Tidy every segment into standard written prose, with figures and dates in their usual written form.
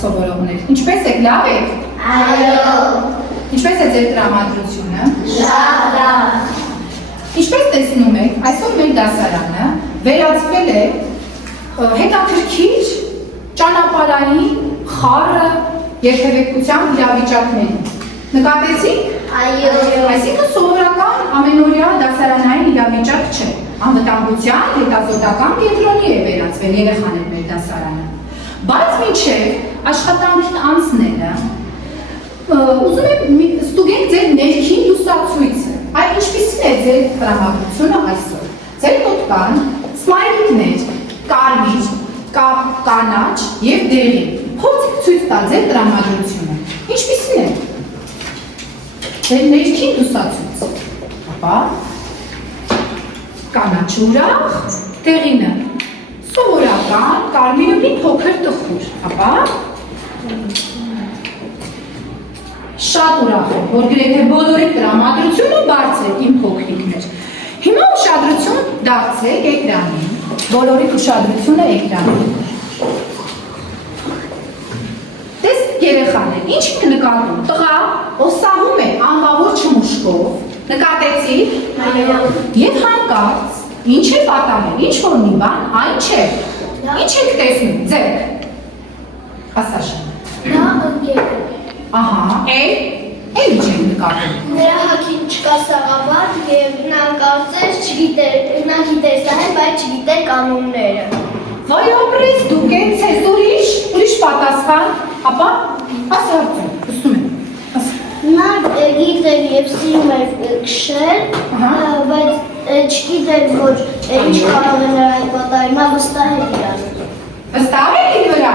սովորողներ։ Ինչպես եք, լավ եք։ Այո։ Ինչպես է ձեր տրամադրությունը։ Շատ լավ։ Ինչպես տեսնում եք, այսօր մեր դասարանը վերածվել է հետաքրքիր ճանապարհային խառը երթևեկության իրավիճակներին։ Նկատեցիք։ Այո։ Այսինքն սովորական ամենօրյա դասարանային իրավիճակ չէ։ Անվտանգության հետազոտական կենտրոնի է վերածվել երեխաներ մեր դասարանը։ Բայց մինչև աշխատանքին անցնելը ուզում եմ ստուգենք ձեր ներքին լուսացույցը։ Այդ ինչպիսին է ձեր տրամադրությունը այսօր։ Ձեր մոտ կան սլայդներ, կարմիր, կանաչ եւ դեղին։ Փորձեք ցույց տալ ձեր տրամադրությունը։ Ինչպիսին է։ Ձեր ներքին լուսացույցը։ Ապա կանաչը ուրախ, դեղինը սովորական, կարմիրը մի փոքր տխուր, ապա շատ ուրախ եմ, որ գրեթե բոլորի տրամադրությունը բարձր է իմ փոքրիկներ։ Հիմա ուշադրություն դարձրեք էկրանին, բոլորի ուշադրությունը էկրանին։ Տեսք երեխաներ, ինչ եք նկատում, տղա, ով սահում է անվավոր չմուշկով, նկատեցիք։ Եվ հանկարծ, ինչ է պատահել, ինչ որ մի բան, այն չէ։ Ինչ եք տեսնում, ձեր։ Ասաշան։ Նա ընկեր է։ Ահա, էլ ինչ եք նկատում։ Նրա հագին չկա սաղավարտ և նա կարծես չգիտեր, նա գիտեր սահել, բայց չգիտեր կանոնները։ Վայ ապրես դուք եք ցես ուրիշ պատասխան, ապա ասա արդյոք, ուսում եմ, ասա։ Նա գիտեր և սիրում էր քշել, բայց չգիտեր, որ ինչ կարող է նրա հետ պատահել, նա վստահ էր իրան։ Վստահ եք իր վրա,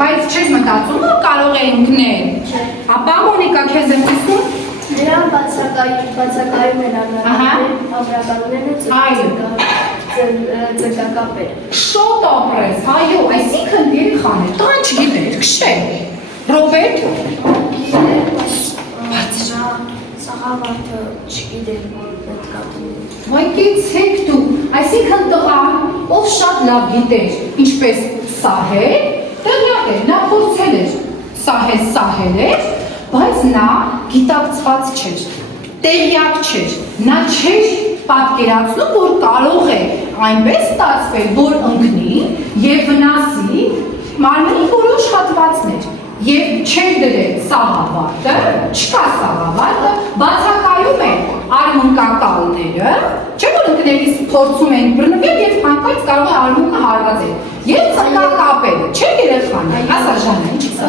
բայց չեք մտածում, որ կարող է ընկնել։ Ապա Մոնիկա, քեզ եմ տեսնում։ Նրան բացակայում էր ամրականները ծրկակապեր։ Շոտ ապրես, այո, այսինքն երեխաներ, տղան չգիտեր, քշել։ Ռոբերտ։ Սաղավարտը չգիտեր, որ պետք է դնում։ Վայ կեցեք դու, այսինքն տղան, ով շատ լավ գիտեր, ինչպես սահել, տեղյակ էր, նա փորձել էր սահել էր, բայց նա գիտակցված չէր, տեղյակ չէր, նա չէր պատկերացնում, որ կարող է այնպես ստացվել, որ ընկնի և վնասի մարմնի որոշ հատվածներ և չէր դրել սաղավարտը, չկա սաղավարտը, բացակայում են արմունկակալները, չէ՞ որ ընկնելիս փորձում են բռնվել և հանկարծ կարող է արմունկը հարվածել, և ծրկակապելը, չէ՞ երեխաներ, ասա Ժանա, ինչ ասա։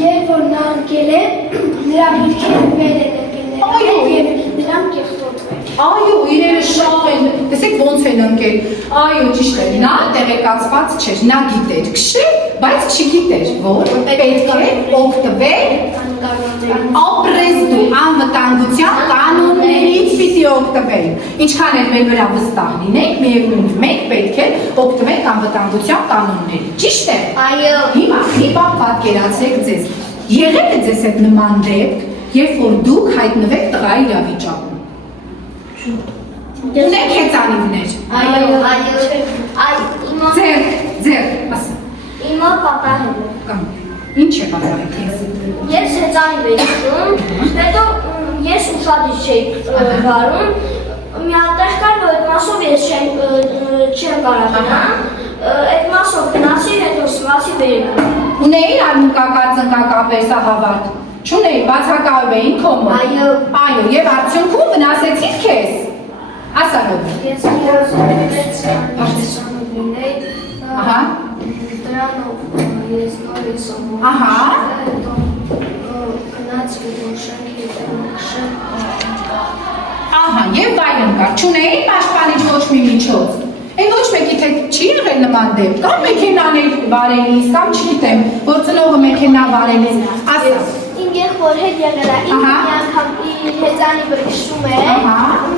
Երբ որ նա ընկել է, նրա միտքերը վեր են ընկել և նրան կեղտոտվել։ Այո, իրերը շաղ են, տեսեք ոնց են ընկել, այո, ճիշտ է, նա տեղեկացված չէր, նա գիտեր քշել, բայց չգիտեր, որ պետք է օգտվել ապրես դու անվտանգության կանոններից պիտի օգտվել։ Ինչքան էլ մեր վրա վստահ լինենք, միևնույն մենք պետք է օգտվենք անվտանգության կանոններից, ճիշտ է։ Այո։ Հիմա մի բան պատկերացրեք ձեզ, եղել է ձեզ հետ նման դեպք, երբ որ դուք հայտնվեք տղայի իրավիճակում։ Ունեք հեծանիվներ։ Այո, ձեր, ասա։ իմը պատահել է։ Կամ, ինչ է պատահել քեզ։ Ես հեծանիվ էի ուտում, հետո ես ուշադիր չէի վարում, մի հատ տեղ կար, որ այդ մասով ես չեմ կարող գնամ, այդ մասով գնացի, հետո սվացի վերևում։ Ունեիր արմունկական ծնկակապեր սաղավարտ։ Չունեի, բացակայում էին քո մոտ։ Այո, եւ արդյունքում վնասեցիր քեզ։ Ասա Ռոբերտ։ Ես լինեի, դրանով ես նոր ես ողում։ Հետո գնացի շենքի հետո Ահա, եւ վայրն կար, չունեի պաշտպանիչ ոչ մի միջոց։ Այն ոչ մեկի թե չի եղել նման դեպք, կամ մեքենաներ վարելիս, կամ չգիտեմ, որ ծնողը մեքենա վարելիս, ասա։ Իմ եղբոր հետ եղել է, իմ մի անգամ իր հեծանիվը քշում է,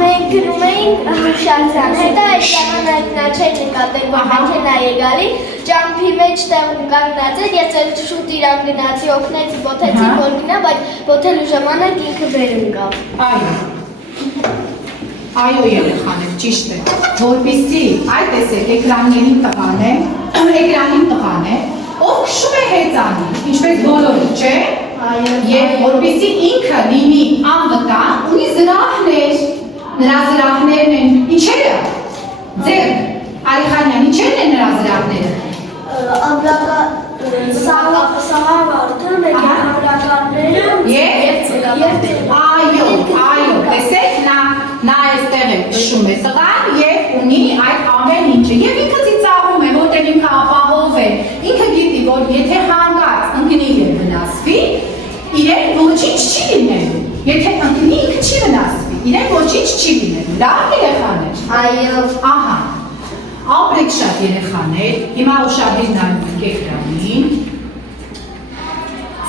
մենք գնում էինք հուշարձան, հետո այդ ժամանակ նա չէր նկատել, որ մեքենա է գալի, ճամփի մեջ տեղում կանգնած էր, ես էլ շուտ իրան գնացի, օգնեցի, ոտեցի, որ գնա, բայց ոտելու ժամանակ ինքը վեր ընկավ։ Այո երեխաներ, ճիշտ է, որպեսզի, այ տեսեք, էկրանին տղան է, ով քշում է հեծանի, ինչպես բոլորը, չէ։ Եվ որպեսզի ինքը լինի անվտանգ, ունի զրահներ, նրա զրահներն են, ինչերը։ Ձեր Արիխանյան, ինչերն են նրա զրահները։ Սաղավարտը, մեկենավորականները Այո, տեսեք, նա այստեղ է քշում է տղան և ունի այդ ամեն ինչը և ինքը ծիծաղում է, որտեղ ինքը ապահով է, ինքը գիտի, որ եթե հանկարծ ընկնի և վնասվի, իրեն ոչինչ չի լինելու, եթե ընկնի ինքը չի վնասվի, իրեն ոչինչ չի լինելու, լավ երեխաներ։ Այո։ Ահա, ապրեք շատ երեխաներ, հիմա ուշադիր նայում եք էկրանին։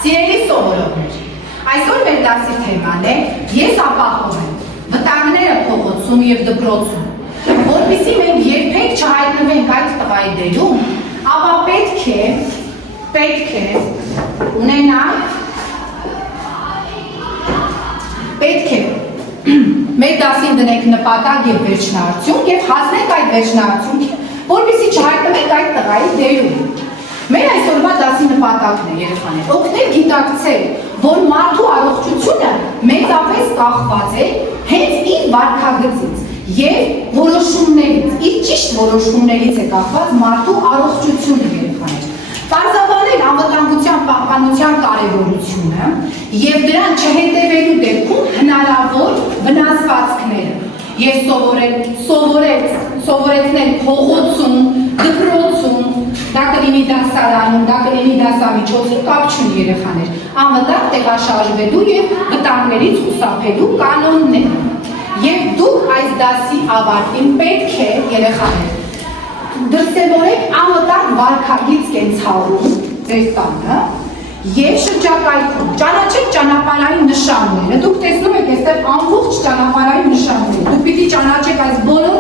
Սիրելի սովորողներ, այսօր մեր դասի թեման է «Ես ապահով եմ, վտանգները փողոցում և դպրոցում», որպեսզի մենք երբեք չհայտնվենք այդ տղայի դերում, ապա պետք է ունենանք մեր դասին դնենք նպատակ և վերջնարդյունք և հասնենք այդ վերջնարդյունքի, որպեսզի չհայտնվենք այդ տղայի դերում։ Մեր այսօրվա դասի նպատակն է, երեխաներ, օգնել գիտակցել, որ մարդու առողջությունը մեծապես կախված է հենց իր վարքագծից և որոշումներից, իր ճիշտ որոշումներից է կախված մարդու առողջությունը, երեխաներ։ Պարզաբանել անվտանգության պահպանության կարևորությունը և դրան չհետևելու դեպքում հնարավոր վնասվածքները և սովորեցնել փողոցում, դպրոցում, դա կլինի դասարանում, դա կլինի դասամիջոցում, կապ չունի երեխաներ, անվտանգ տեղաշարժվելու և վտանգներից խուսափելու կանոնները։ Եվ դուք այս դասի ավարտին պետք է երեխաներ դրսևորեք անվտանգ վարքագիծ կենցաղում ձեր տանը և շրջակայքում ճանաչեք ճանապարհային նշանները, դուք տեսնում եք այստեղ ամբողջ ճանապարհային նշանները, դուք պիտի ճանաչեք այս բոլոր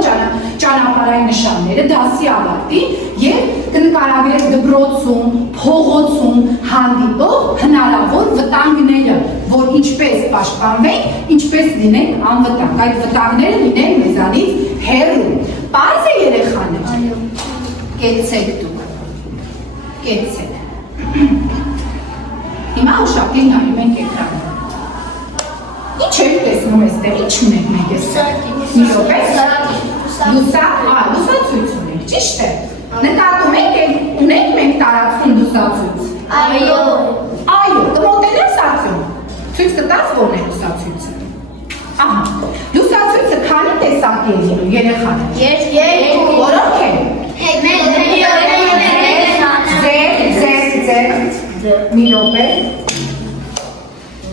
ճանապարհային նշանները դասի ավարտին և կնկարագրեք դպրոցում, փողոցում հանդիպող հնարավոր վտանգները, որ ինչպես պաշտպանվենք, ինչպես լինենք անվտանգ, այդ վտանգները լինեն մեզանից հեռու։ Պարզ է երեխաներ։ Կեցեք դուք, կեցեք։ Հիմա ուշադիր նայում ենք էկրանը։ Ինչ եք տեսնում այստեղ, ինչ ունենք մենք այստեղ։ Մի րոպե։ Լուսացույց ունենք, ճիշտ է։ Նկատում եք, ունենք մենք տարածքում լուսացույց։ Այո, կմոտենես արդյոք։ Ցույց կտաս որն է լուսացույցը։ Ահա, լուսացույցը քանի տեսակ է լինում, երեխաներ։ Երկու։ Որոնք են։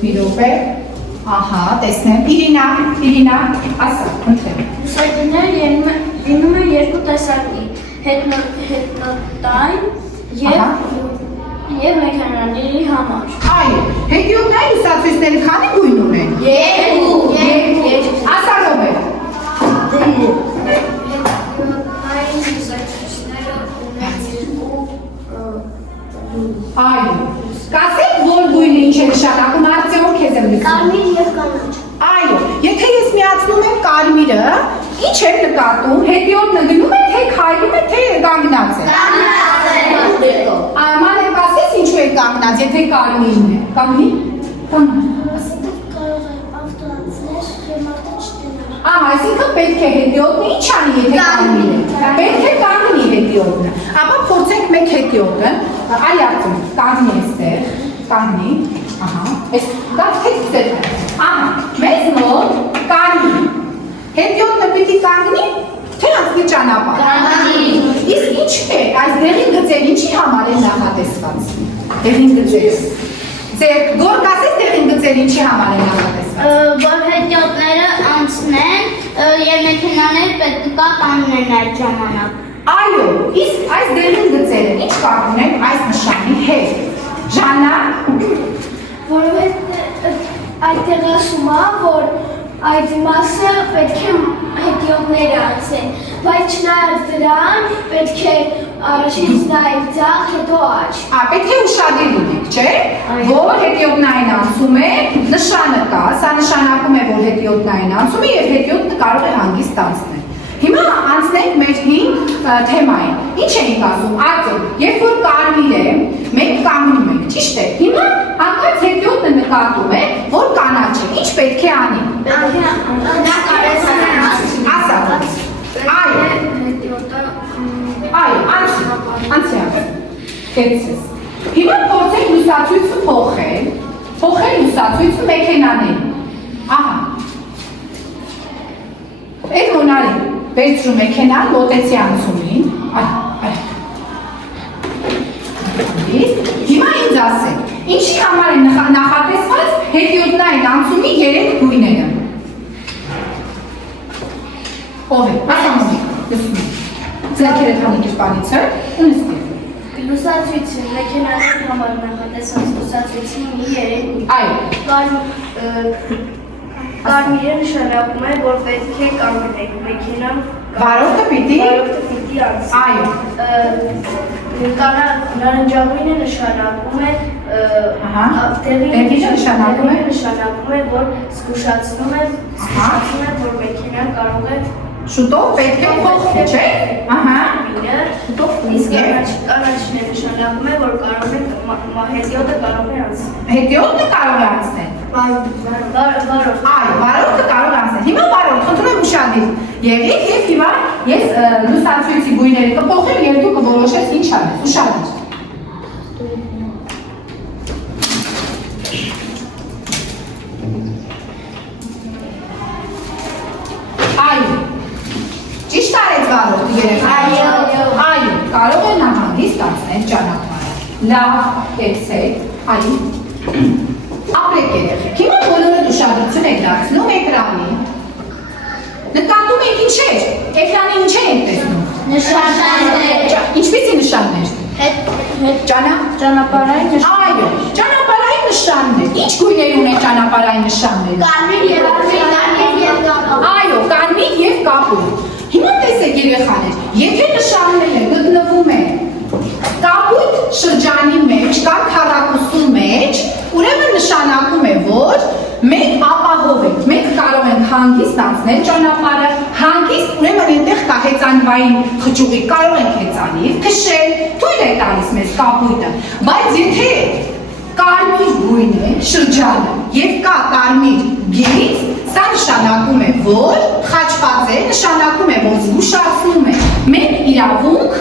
Մի րոպե, ահա, տեսնեմ, Իրինա, ասա, ընտրեմ։ Լուսագիրները լինում է երկու տեսակի, հետնոտային և մեքենաների համար։ Այո, հետիոտային լուսացույցները քանի գույն ունեն։ Երկու։ Ասա Ռոբերտ։ Հետնոտային լուսացույցները ունեն երկու Այո, կասեք որ գույնը ինչ է նշանակում, արդյոք քեզ եմ լսում։ Կարմիր և կանաչ։ Այո, եթե ես միացնում եմ կարմիրը, ինչ եմ նկատում, հետիոտն գնում է, թե քայլում է, թե կանգնած է։ Կանգնած է։ Մանեք ասես ինչու է կանգնած, եթե կարմիրն է։ Կանգնի։ Կարող է ավտոացնել և մարդը չտենալ։ Ահա, այսինքն պետք է հետիոտնը ինչ անի, եթե կարմիր է։ Պետք է կանգնի հետիոտնը։ Ապա փորձենք մեկ հետիոտը, այ արդյոք, կանգնի այստեղ, կանգնի, ահա, այս կացքեցեք, ահա, մեզ մոտ կանգնի, հետիոտնը պիտի կանգնի, թե անցնի ճանապարհ։ Կանգնի։ Իսկ ինչ է, այս դեղին գծեր ինչի համար են նախատեսված։ Դեղին գծեր։ Ձեր գոր կասեք դեղին գծեր ինչի համար են նախատեսված։ Որ հետիոտները անցնեն և մեքենաներ պետք է կանգնեն այդ ժամանակ։ Այո, իսկ այս դեղին գծերը ինչ կապ ունեն այս նշանի հետ։ Ժաննա։ Որովհետև այդտեղ ասում է, որ այդ մասը պետք է հետիոտները անցեն, բայց չնայած դրան պետք է առաջինից նայել ձախ, հետո աջ։ Պետք է ուշադիր լինենք, չէ՞, որ հետիոտնային անցում է, նշանը կա, սա նշանակում է, որ հետիոտնային անցում է և հետիոտը կարող է հանգիստ անցնել։ Հիմա անցնենք մեր հին թեմային։ Ինչ էինք ասում, արդյոք, երբ որ կարմիր է, մենք կանգնում ենք, ճիշտ է։ Հիմա հանկարծ հետիոտը նկատում է, որ կանաչ է։ Ինչ պետք է անի։ Նա կարես Ասա։ Այո, անցի։ Կեցես։ Հիմա փորձենք լուսացույցը փոխել լուսացույցը մեքենաներին։ Ահա։ Այդ մոնարին վերցրու մեքենան, մոտեցի անցումին։ Հիմա ինձ ասեք, ինչի համար է նախատեսված հետիոտնային անցումի 3 գույները։ Ով է, ասամոզիկ, լսում է։ Ձերքերը թանիք իր պանից է, ունստի։ Լուսացույցը մեքենաների համար նախատեսված լուսացույցի մի 3 գույն։ Այո։ Կարմիրը նշանակում է, որ պետք է կանգնեք մեքենան վարորդը պիտի անցնի։ Այո։ Նարնջագույնը նշանակում է նշանակում է, որ զգուշացնում է, որ մեքենան կարող է շուտով պետք է փոխվի, չէ՞։ Ահա։ Իսկ կանաչն է նշանակում է, որ կարող է հետիոտը կարող է անցնել։ Հետիոտը կարող է անցնել։ Վարորդ։ Այո, վարորդը կարող է անցնել։ Հիմա վարորդ, խնդրում եմ ուշադիր եղեք եւ հիմա ես լուսացույցի գույները կփոխեմ եւ դու կորոշես ինչ անես։ Ուշադիր։ Այո։ Ճիշտ արեց վարորդը երեխաները։ Այո, կարող է նահանգիստ անցնել ճանապարհը։ Լավ, կեցեք, այո։ Ապրեք երեխեք։ Հիմա բոլորը ուշադրություն եք դարձնում էկրանին։ Նկատում եք ինչ է։ Էկրանին ինչ եք տեսնում։ Նշաններ։ Ինչպիսի նշաններ։ Ճանապարհային նշաններ։ Այո, ճանապարհային նշաններ։ Ինչ գույներ ունեն ճանապարհային նշանները։ Կարմիր եւ կապույտ։ Այո, կարմիր եւ կապույտ։ Հիմա տեսեք երեխաներ, եթե նշանները գտնվում են կապույտ շրջանի մեջ կամ քառակուսու մեջ, ուրեմն նշանակում է, որ մենք ապահով ենք, մենք կարող ենք հանգիստ անցնել ճանապարհը, հանգիստ, ուրեմն այնտեղ կա հեծանվային խճուղի, կարող ենք հեծանիվ քշել, թույլ է տալիս մեզ կապույտը, բայց եթե կարմիր գույն է շրջանը եւ կա կարմիր գիծ, սա նշանակում է, որ խաչված է, նշանակում է, որ զգուշացնում է, մենք իրավունք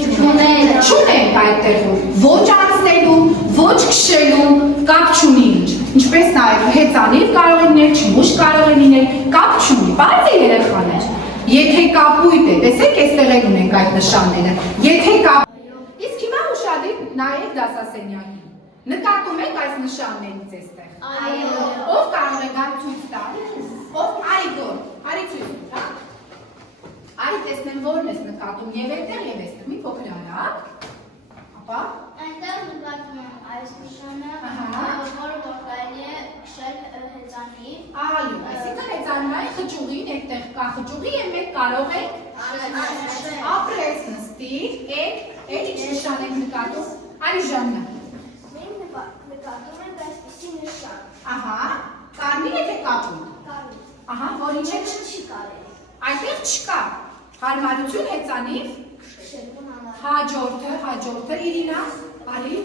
չունենք այդտեղում, ոչ անցնելու, ոչ քշելու, կապ չունի ինչ, ինչպես նաև հեծանիվ կարող է լինել, չմուշ կարող է լինել, կապ չունի, բայց է երեխաներ, եթե կապույտ է, տեսեք այստեղ էլ ունենք այդ նշանները, եթե իսկ հիմա ուշադիր նայեք դասասենյակին, նկատում եք այս նշաններից այստեղ, ով կարող է գալ ցույց տալ, ով Այգոր, արի ցույց տա, արի տեսնեմ որն ես նկատում եւ այդտեղ եւ այստեղ, մի փոքր արագ, ապա Այնտեղ նկատում եմ այս նշանը, որը որ կարելի է քշել հեծանիվ։ Այո, այսինքն հեծանվային խճուղին այդտեղ կա խճուղի եւ մենք կարող ենք ապրես նստիր, այդ ինչ նշան ենք նկատում, արի Ժաննա։ Մենք նկատում ենք այսպիսի նշան։ Ահա, կարմիր է թե կապույտ։ Ահա, որ ինչ է Չի կարելի։ այդտեղ չկա։ Հարմարություն հեծանիվ հաջորդը Իրինա, արի։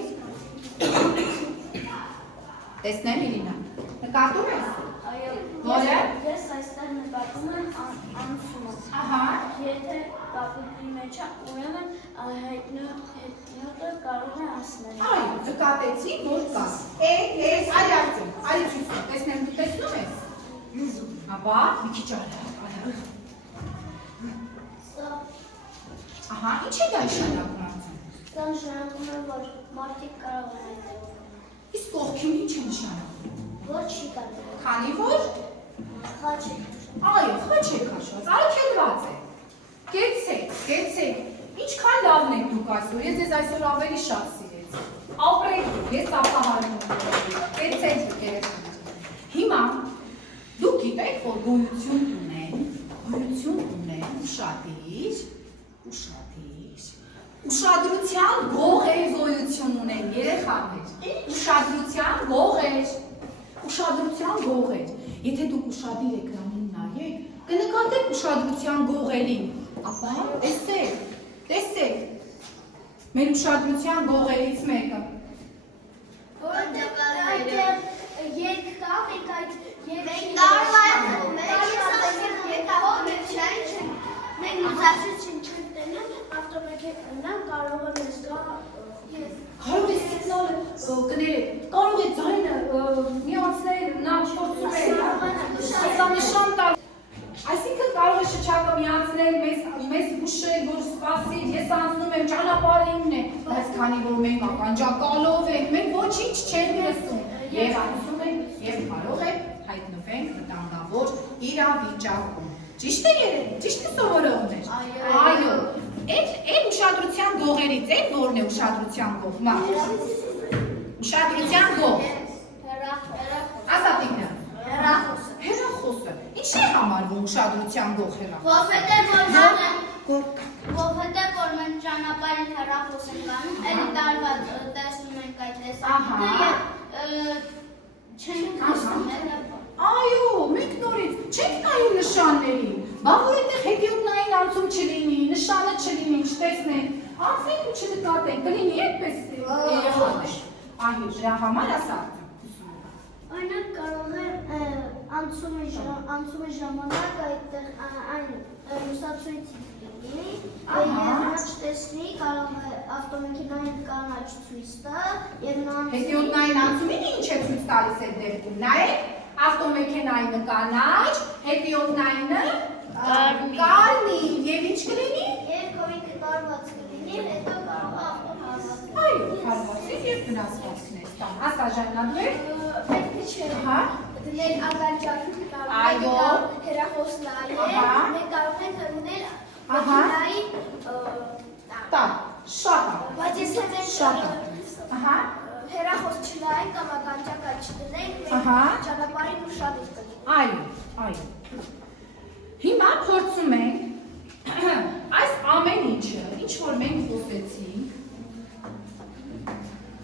Տեսնեմ Իրինա։ Նկատում ես։ Այո։ Որը։ Ես այստեղ նկատում եմ անցումը։ Ահա։ Եթե կապույտի մեջ է, ուրեմն հետիոտը կարող է անցնել։ Այո, նկատեցի, որ կա։ Արի արդյոք, արի ցույց տա, տեսնեմ դու տեսնում ես։ Ապա, մի քիչ արագ։ Ահա, ինչ է դա նշանակում արդյոք։ Սա նշանակում է, որ մարդիկ կարող են այդտեղ։ Իսկ կողքին ինչ է նշանակում։ Որ չի կարելի։ Քանի որ Խաչ է։ այո, խաչ է քաշված, արգելված է։ Կեցեք, ինչքան լավն եք դուք այսօր, ես ձեզ այսօր ավելի շատ սիրեցի։ Ապրեք, ես ապահարում եմ։ Կեցեք դուք երեխաներ։ Հիմա դուք գիտեք, որ գոյություն ունեն ուշադրության գողեր գոյություն ունեն երեխաներ։ Ուշադրության գողեր։ Եթե դուք ուշադիր էկրանին նայեք, կնկատեք ուշադրության գողերին, ապա տեսեք, մեր ուշադրության գողերից մեկը։ Երկ կա, մենք այդ մենք լուսացություն չենք տենում, ավտոմեքենան կարող է մեզ գա Կարող է սիգնալ կներեք, կարող է ձայնը միացնել, նա փորձում է նշան տալ։ Այսինքն կարող է շչակը միացնել, մեզ հուշել, որ սպասիր, ես անցնում եմ ճանապարհը իմն է, բայց քանի որ մենք ականջակալով ենք, մենք ոչինչ չենք լսում եւ անցնում ենք եւ կարող է հայտնվենք վտանգավոր իրավիճակում։ Ճիշտ է երևի, ճիշտ է սովորողներ։ Այո։ Այդ ուշադրության գողերից են որն է ուշադրության գողը։ Ուշադրության գող։ Ասատիկնա։ Հեռախոսը։ Ինչի է համարվում ուշադրության գող հեռախոսը։ Որովհետև որ մենք ճանապարհին հեռախոս ենք անում, էլի տարվա տեսնում ենք այդ տեսակետը եւ չենք տեսնում։ Այո, մենք նորից չենք նայում նշաններին, բա որ այդտեղ հետիոտնային անցում չլինի, նշանը չլինի, չտեսնենք, անցնենք ու չնկատենք, կլինի այդպես երեխաներ։ Այո, դրա համար ասա։ Օրինակ կարող է անցումի ժամանակ այդտեղ այն լուսացույցի լինի, առաջ տեսնի, կարող է ավտոմեքենային կանաչ ցույց տա եւ նա հետիոտնային անցումին ինչ է ցույց տալիս այդ դեպքում։ Նայեք, ավտոմեքենայինը կանաչ, հետիոտնայինը կարմիր եւ ինչ կլինի։ Եվ կովիկը տարված կլինի, հետո կարող է ավտոհարված։ Այո, հարվածից եւ վնասվածքներ տան։ Ասա Ժաննադուեր։ Պետք չէ։ Հա։ Դնել ականջակալը Այո։ հեռախոս նայել, մենք կարող ենք դնել Ահա։ մային Տա, շատ։ բայց ես Շատ։ Ահա։ հեռախոս չնայենք կամ ականջակալ չդնենք, Ահա։ մենք ճանապարհին ուշադիր կլինենք։ Այո։ Հիմա փորձում ենք այս ամեն ինչը, ինչ որ մենք խոսեցինք,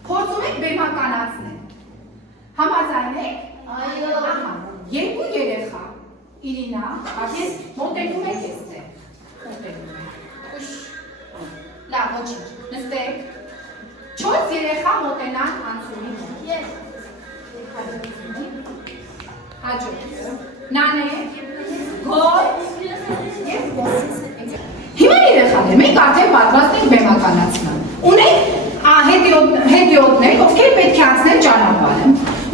փորձում ենք բեմականացնել։ Համաձայն եք։ Այո։ Ահա, երկու երեխա, Իրինա, ես մոտենում եք էստեղ։ Մոտենում եք։ Ուշ։ Լավ, ոչինչ։ Նստեք։ 4 երեխա մոտենան անցումի մոտ։ Ես։ Հաջորդ։ Նանե, գոր եւ գոր։ Հիմա երեխաներ, մենք արդեն պատրաստ ենք բեմականացնել։ Ունենք հետիոտներ, ովքեր պետք է անցնեն ճանապարհը։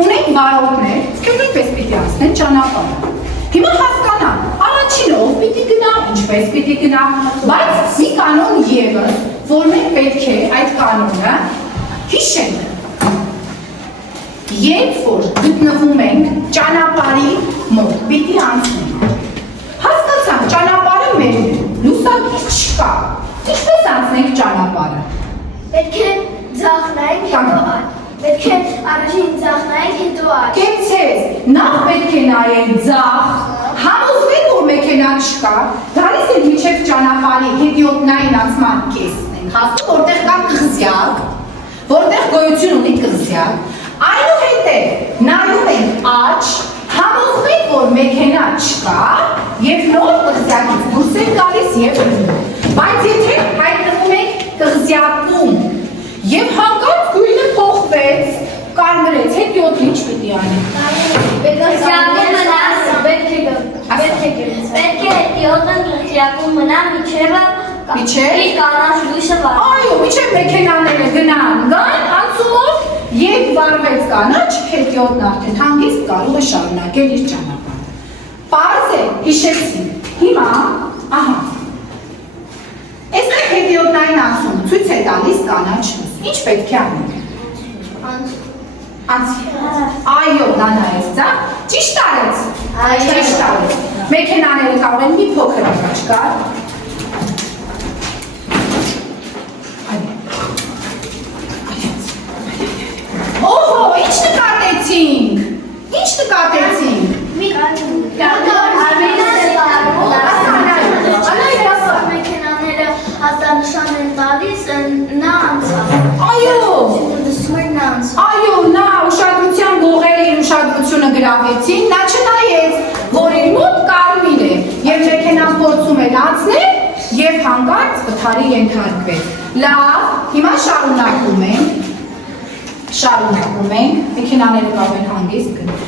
Ունենք վարորդներ, ովքեր նույնպես պիտի անցնեն ճանապարհը։ Հիմա հասկանանք, առաջինը ով պիտի գնա, ինչպես պիտի գնա, բայց մի կանոն ևս, որ մենք պետք է այդ կանոնը հիշենք։ Երբ որ գտնվում ենք ճանապարհի մոտ, պիտի անցնենք։ Հասկացանք, ճանապարհը մեր լուսակի չկա։ Ինչպես անցնենք ճանապարհը։ Պետք է ձախնայինք, հետո այդ։ Պետք է առաջին ձախնայինք, հետո այդ։ Կեցես, նախ պետք է նայենք ձախ, համոզվենք, որ մեքենա չկա, գալիս ենք մինչև ճանապարհի հետիոտնային անցման կեսն ենք հասնում, որտեղ կա կղզյակ, որտեղ գոյություն ունի կղզյակ, այնուհետև նայում ենք աջ, համոզվենք, որ մեքենա չկա եւ նոր կղզյակից դուրս ենք գալիս եւ գնում։ Բայց եթե հայտնվում ենք կղզյակում եւ հանկարծ գույնը փոխվեց, կարմրեց, հետիոտ ինչ պիտի անենք։ Պետք է հետիոտը կղզյակում մնա միջև կանաչ լույսը վառ։ Այո, միջև մեքենաները գնան, անցումով եւ վառվեց կանաչ, հետիոտն արդեն հանգիստ կարող է շարունակել իր ճանապարհը։ Պարզ է, հիշեցինք։ Հիմա, ահա։ Այստեղ հետիոտնային անցում ցույց է տալիս կանաչ լույս։ Ինչ պետք է անենք։ Անցի։ Այո, նա նայեց, դա ճիշտ արեց։ Ճիշտ արեց։ Մեքենաները կարող են մի փոքր առաջ գալ։ Օհո, ինչ նկատեցինք։ Ինչ նկատեցինք։ Մեքենաները հաստանշան են տալիս, նա անցավ։ Այո։ Այո, նա ուշադրության գողերը իր ուշադրությունը գրավեցին, նա չնայեց, որ իր մոտ կարմիր է, եւ փորձում էր անցնել եւ հանկարծ վթարի ենթարկվեց։ Լավ, հիմա շարունակում ենք։ Մեքենաները կարող են հանգիստ գնալ։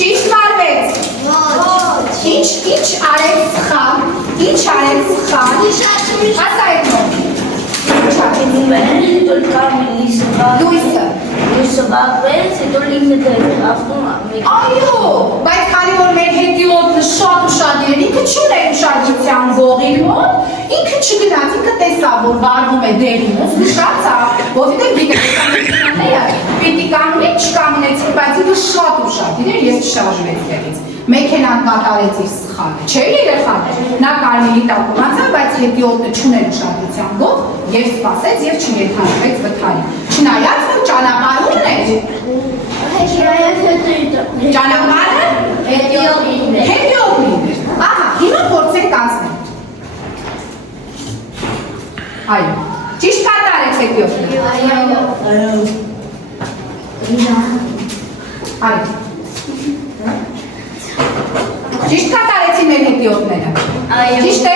Ճիշտ մարվեց։ Ինչ արեց սխալ։ Ասա այդ մոտ։ Այո, բայց քանի որ մեր հետիոտը շատ ուշադիր, ինքը չուներ ուշադրության ողին մոտ, ինքը չգնաց, ինքը տեսավ, որ վարվում է դերինս, ուշացավ, որովհետև գիտեք, պիտի կանգնեն, չկանգնեցին, բայց ինքը շատ ուշադիր էր և չշարժվեց տեղից։ Մեքենան կատարեց իր սխալը, չէ երեխան, նա կարմիրի տակով անցավ, բայց հետիոտը չուներ ուշադրության ողջ և սպասեց և չենթարկվեց վթարի։ Չնայած որ ճանապարհն էր։ Ճանապարհը հետիոտին էր։ Ահա, հիմա փորձենք անցնել։ Այո, ճիշտ կատարեց հետիոտը։ Այո։ Ճիշտ կատարեցին մեր հետիոտները։ Ճիշտ է,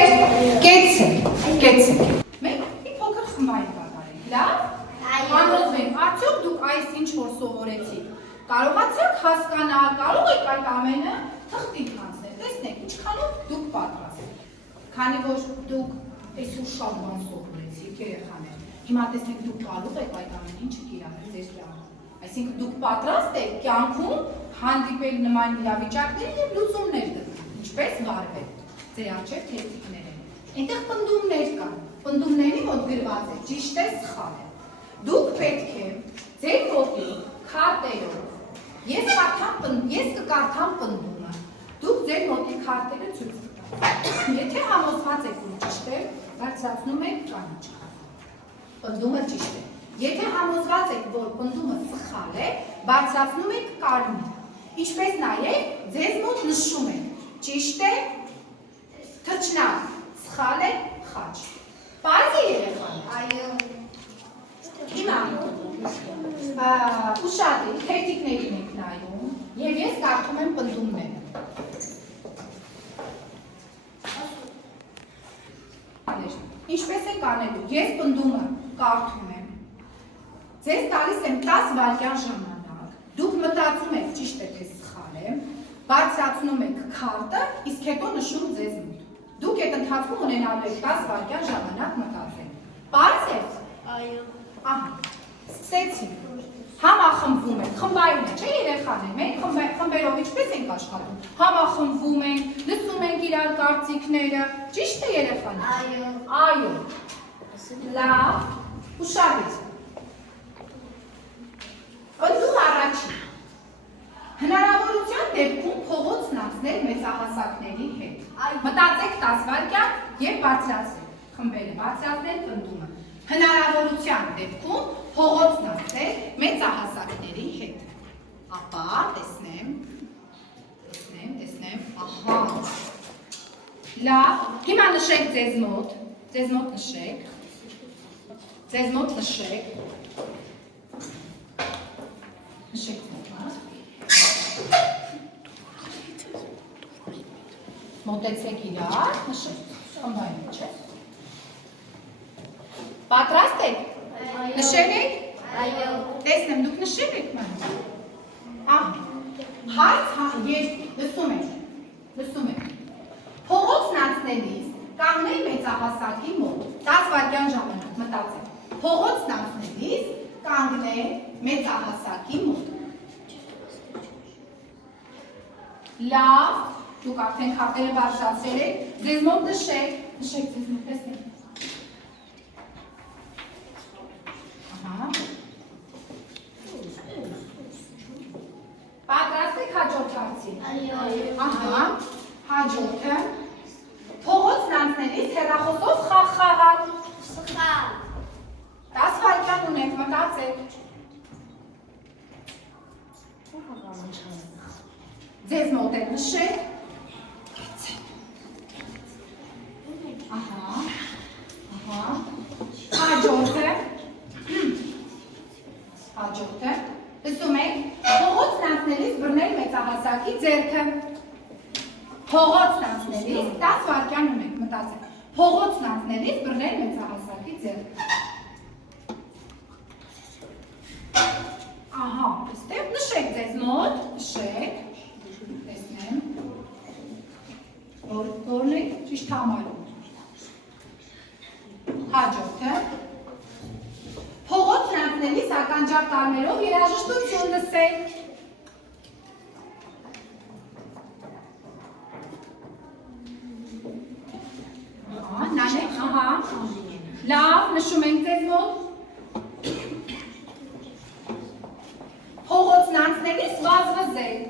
կեցեք։ Մենք մի փոքր խմբային կատարենք, լավ։ Համոզվենք, արդյոք դուք այս ինչ որ սովորեցիք, կարողացաք հասկանալ, կարող եք այդ ամենը թղթին հանձնել, տեսնեք, ինչքանով դուք պատրաստ եք, քանի որ դուք այսօր շատ բան սովորեցիք երեխաներ, հիմա տեսնեք դուք կարող եք այդ ամեն ինչը կիրառել ձեր կյանքում, այսինքն դուք պատրաստ եք կյանքում հանդիպել նման իրավիճակների և լուծումներ գտնել, ինչպես վարվել, ձեր առջև թերթիկներ են, այնտեղ պնդումներ կան, պնդումների մոտ գրված է, ճիշտ է, սխալ է։ Դուք պետք է ձեր մոտի քարտերով, ես կկարդամ պնդումը, դուք ձեր մոտի քարտերը ցույց տվեք։ Եթե համոզված եք, որ ճիշտ է, բարձրացնում եք կանաչ քարտ։ Պնդումը ճիշտ է։ Եթե համոզված եք, որ պնդումը սխալ է, բարձրացնում եք կարմիր։ Ինչպես նաև ձեզ մոտ նշում եք, ճիշտ է, թռչնակ, սխալ է, խաչ։ Պարզ է երեխան։ Այո։ Հիմա ուշադիր թերթիկներին եք նայում և ես կարդում եմ պնդումները։ Ինչպես եք անելու, ես պնդումը կարդում եմ, ձեզ տալիս եմ 10 վայրկյան ժամանակ, դուք մտածում եք ճիշտ է թե սխալ է, բարձրացնում եք քարտը, իսկ հետո նշում ձեզ մոտ։ Դուք այդ ընթացքում ունենալու եք 10 վայրկյան ժամանակ մտածել։ Պարզ է։ Այո։ Ահա, սկսեցինք, համախմբվում ենք, խմբային է, չէ երեխաներ, մենք խմբերով ինչպես ենք աշխատում, համախմբվում ենք, լսում ենք իրար կարծիքները, ճիշտ է երեխաներ։ Այո, լավ, ուշադիր։ Պնդում առաջին, հնարավորության դեպքում փողոցն անցնել մեծահասակների հետ, մտածեք 10 վայրկյան և բարձրացրեք, խմբերը բարձրացնել պնդումը։ Հնարավորության դեպքում փողոցն անցնել մեծահասակների հետ։ Ապա տեսնեմ, ահա։ Լավ, հիմա նշեք ձեզ մոտ նշեք։ Նշեք ձեզ մոտ։ Մոտեցեք իրար, նշեք, խմբային չէ։ Պատրաստ եք։ Նշել եք։ Այո։ Տեսնեմ, դուք նշել եք ման։ Հարց, լսում եք։ Փողոցն անցնելիս կանգնեք մեծահասակի մոտ, 10 վայրկյան ժամանակ մտածեք։ Փողոցն անցնելիս կանգնեք մեծահասակի մոտ։ Լավ, դուք արդեն քարտերը բարձրացրել եք, ձեզ մոտ նշեք ձեզ մոտ, տեսնեք։ Պատրաստ եք հաջորդ հարցին։ Ահա, հաջորդը փողոցն անցնելիս հեռախոսով խաղ խաղալ։ Սխալ։ 10 վայրկյան ունեք, մտածեք։ Ձեզ մոտ եք նշեք։ Ահա, հաջորդը, լսում եք։ հասակի ձեռքը։ Փողոցն անցնելիս 10 վայրկյան ունենք, մտածեք։ Փողոցն անցնելիս բռնել մեծահասակի ձեռքը։ Ահա, այստեղ նշեք ձեզ մոտ, նշեք, տեսնեմ, որն է ճիշտ համարում։ Հաջորդը, փողոցն անցնելիս ականջակալներով երաժշտություն լսեք։ Նայեք, ահա, լավ, նշում ենք ձեզ մոտ։ Փողոցն անցնելիս վազվզեք։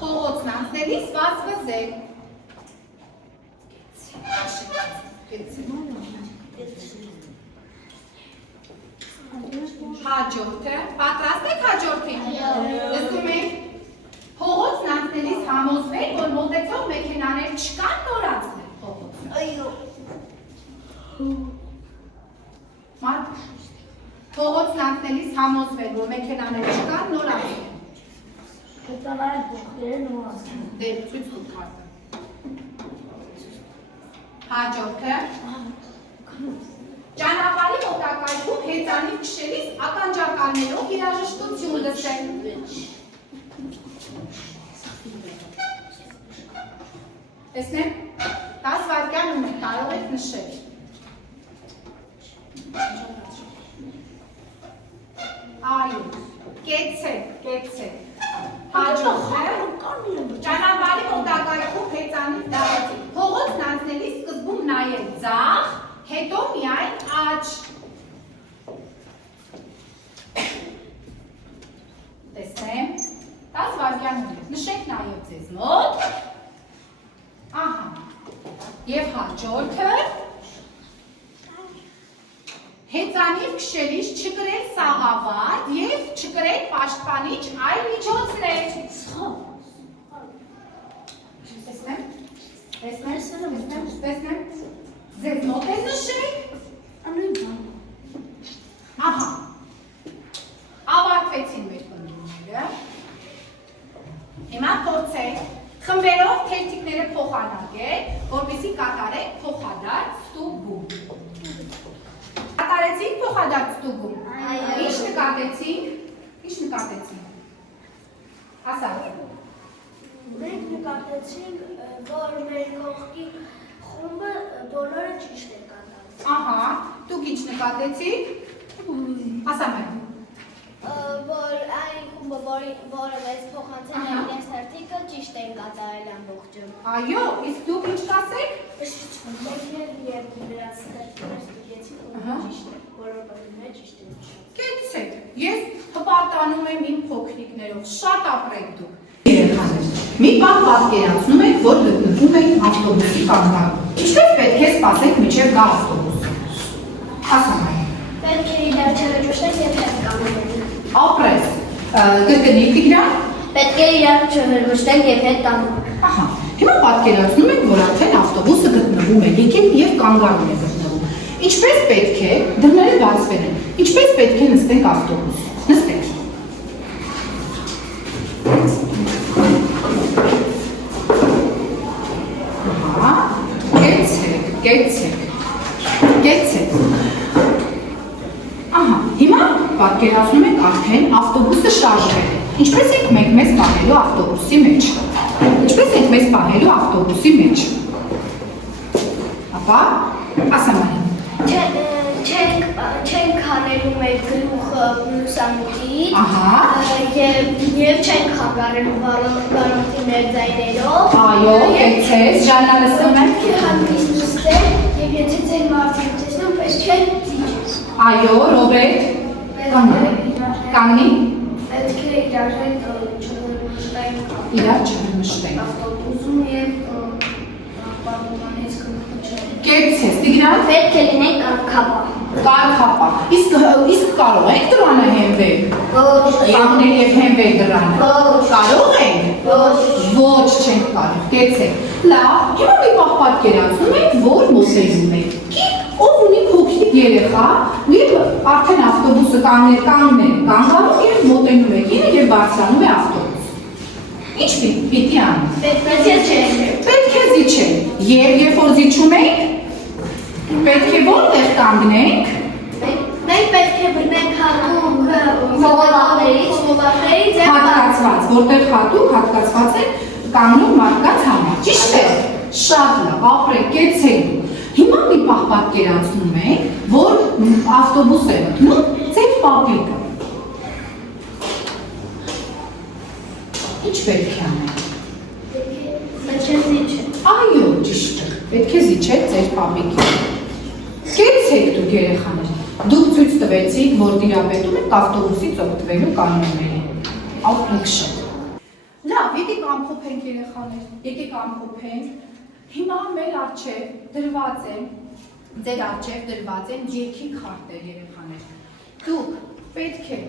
Փողոցն անցնելիս վազվզեք։ Հաջորդը, պատրաստ եք հաջորդին։ Լսում եք։ Փողոցն անցնելիս համոզվեք, որ մոտեցող մեքենաներ չկան, նոր անցնել փողոցը։ Մարդ, փողոցն անցնելիս համոզվեք, որ մեքենաներ չկան, նոր անցնել։ Կտանայք բուխտերը նոր անցնել։ Դե, ցույց տուր քարտը։ Հաջորդը։ Ճանապարհի մոտակայքում հեծանիվ քշելիս ականջակալներով երաժշտություն լսեք։ Տեսնեք, 10 վայրկյան ունենք, կարող եք նշել։ Այո, կեցեք։ Հաջորդը, ճանապարհի մոտակայքում հեծանիվ դարձեք։ Փողոցն անցնելիս սկզբում նայեք ձախ, հետո միայն աջ։ Տեսնեմ, 10 վայրկյան ունենք, նշեք նաև ձեզ մոտ։ Ահա, և հաջորդը, հեծանիվ քշելիս չկրեք սաղավարտ և չկրեք պաշտպանիչ այլ միջոցներ։ Տեսնեմ, ձեզ մոտ է նշեք։ Ահա, ավարտվեցին մեր պնդումները։ Հիմա փորձեք խմբերով թերթիկները փոխանակեք, որպեսզի կատարեք փոխադարձ ստուգում։ Կատարեցինք փոխադարձ ստուգում։ Ինչ նկատեցինք։ Ասա։ Մենք նկատեցինք, որ մեր կողքի խումբը բոլորը ճիշտ է կատարում։ Ահա, դուք ինչ նկատեցիք։ Ասա մեկ։ Որ այն խումբը, որը մեզ փոխանցել է իրենց հերթիկը, ճիշտ են կատարել ամբողջը։ Այո, իսկ դուք ինչ կասեք։ Եվ դրանց հերթիկը ստուգեցիք, որ ճիշտ է, որը բռնում է ճիշտ է։ Կեցեք, ես հպարտանում եմ իմ փոքրիկներով, շատ ապրեք դուք։ Երեխաներ, մի բան պատկերացնում եք, որ գտնվում եք ավտոբուսի կանգառում։ Ինչպես պետք է սպասեք մինչև գա ավտոբուսը։ Ասա մեկ։ Պետք է իրար չհրճոշենք և հետ կանգնենք։ Ապրես, կրկնի Տիգրան։ Պետք է իրար չհրճոշենք և հետ կանգնենք։ Ահա, հիմա պատկերացնում եք, որ արդեն ավտոբուսը գտնվում է, եկել և կանգառում է գտնվում։ Ինչպես պետք է, դռները բացվել են, ինչպես պետք է նստենք ավտոբուս։ Նստեք։ Ահա, կեցեք։ Ահա, հիմա պատկերացնում եք արդեն ավտոբուսը շարժվել է։ Ինչպես եք մենք մեզ պահելու ավտոբուսի մեջ։ Ապա, ասա մային։ Չենք հանելու մեր գլուխը լուսամուտից և չենք խանգարելու վարորդի մեր ձայներով։ Այո, կեցես, Ժաննա լսում եք։ Պետք է հանգիստ նստել և եթե ձեր մարդիկ տեսնում, պես չեն ծիջես։ Այո, Ռոբերտ, կանգնի։ Պետք է իրար չհրմշտենք։ ավտոբուսում և պարբանից գլուխը Կեցես, Տիգրան։ Պետք է լինենք կարգապահ։ Կարգապահ։ Իսկ կարող եք դրանը հենվել։ Կանգնել և հենվել դրանը։ Կարող ենք։ Ոչ չենք կարող։ Կեցեք։ Լավ, հիմա մի պահ պատկերացնում եք, որ մոտենում եք։ Ով ունի փոքրիկ երեխա, և արդեն ավտոբուսը կանգնել կանգառում եւ մոտենում է կինը եւ բարձրանում է ավտոբուս։ Ինչ պիտի անի։ Պետք է զիջել։ Եվ երբ որ զիջում ենք, պետք է որտեղ կանգնենք։ Մենք պետք է բռնենք հատուկ հատկացված, որտեղ հատուկ հատկացված է կանգնում մարդկանց համար։ Ճիշտ է։ Շատ լավ, ապրեք, կեցեք։ Հիմա մի պահ պատկերացնում ենք, որ ավտոբուս է մտնում ձեր պապիկը։ Ինչ պետք է անենք։ Այո, ճիշտ է։ Պետք է զիջեք ձեր պապիկին։ Կեցեք դուք երեխաներ։ Դուք ցույց տվեցիք, որ տիրապետում եք ավտոբուսից օգտվելու կանոններին։ Ապրեք շատ։ Լավ, եկեք ամփոփենք երեխաներ, եկեք ամփոփենք։ Հիմա մեր առջև դրված են, ձեր առջև դրված են երկի քարտեր երեխաներ։ Դուք պետք է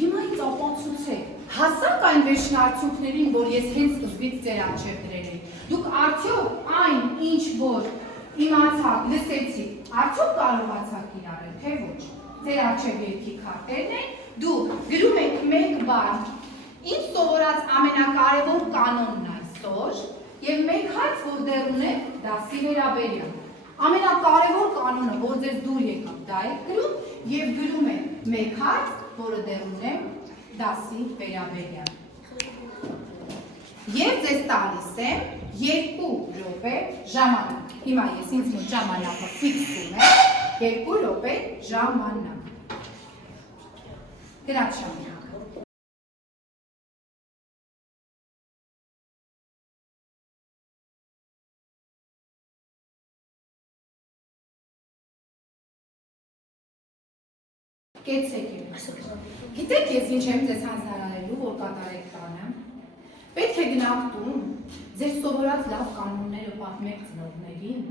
հիմա ինձ ապացուցեք, հասակ այն վերջնարդյունքներին, որ ես հենց սկզբից ձեր առջև դրել եմ։ Դուք արդյոք այն, ինչ որ իմացաք, լսեցիք, արդյոք կարողացաք իրարել, թե ոչ։ Ձեր առջև երկի քարտերն են, դուք գրում եք մեկ բառ, ինչ սովորած ամենակարևոր կանոնն այսօր, եւ մեկ հարց, որ դեռ ունեք դասի վերաբերյալ։ Ամենակարևոր կանոնը, որ ձեզ դուր եկավ, դա է գրում եւ գրում եք մեկ հարց, որը դեռ ունեք դասի վերաբերյալ։ Եվ ձեզ տալիս եմ 2 րոպե ժամանակ։ Հիմա ես ինձ մոտ ժամանակը ֆիքսում եմ 2 րոպե ժամանակ։ Գրած ժամանակ։ Կեցեք երեխաներ։ Գիտեք ես ինչ եմ ձեզ հանձնարարելու, որ կատարեք տանը։ Պետք է գնաք տուն, ձեր սովորած լավ կանոնները պատմեք ծնողներին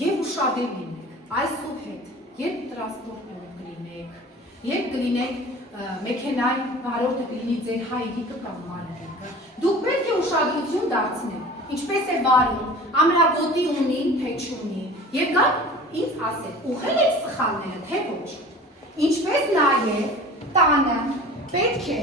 եւ ուշադիր լինեք այսուհետ, երբ տրանսպորտում կլինեք, երբ կլինեք մեքենայի վարորդը կլինի ձեր հայրիկը կամ մայրիկը, դուք պետք է ուշադրություն դարձնեք, ինչպես է վարում, ամրագոտի ունի, թե չունի, եւ դա ինձ ասեք, ուղղել եք սխալները, թե ոչ։ Ինչպես նաև տանը պետք է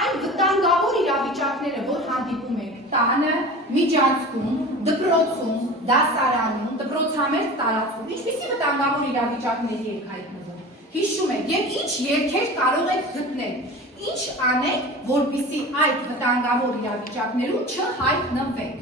այն վտանգավոր իրավիճակները, որ հանդիպում եք տանը, միջանցքում, դպրոցում, դասարանում, դպրոցամերձ տարածքում, ինչպիսի վտանգավոր իրավիճակների եք հայտնվում։ Հիշում եք, եւ ինչ երգեր կարող եք գտնել, ինչ անեք, որպեսզի այդ վտանգավոր իրավիճակներում չհայտնվեք։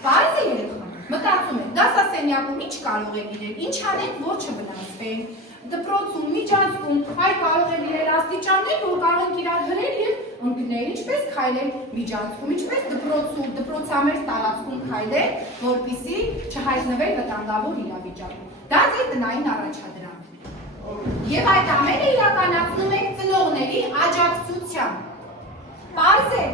Բայց երեխաներ, մտածում եք, դասասենյակում ինչ կարող եք իրել, ինչ անեք, որ չվնասվեք։ Դպրոցում, միջանցքում, այ կարող են իրել աստիճաններ, որ կարող են իրար հրել եւ ընկնել, ինչպես քայլել միջանցքում, ինչպես դպրոցում, դպրոցամերձ տարածքում քայլել, որպեսզի չհայտնվեր վտանգավոր իրավիճակում։ Դա ձեր տնային առաջադրանքն է։ Եվ այդ ամենը իրականացնում եք ծնողների աջակցությամբ։ Պարզ է,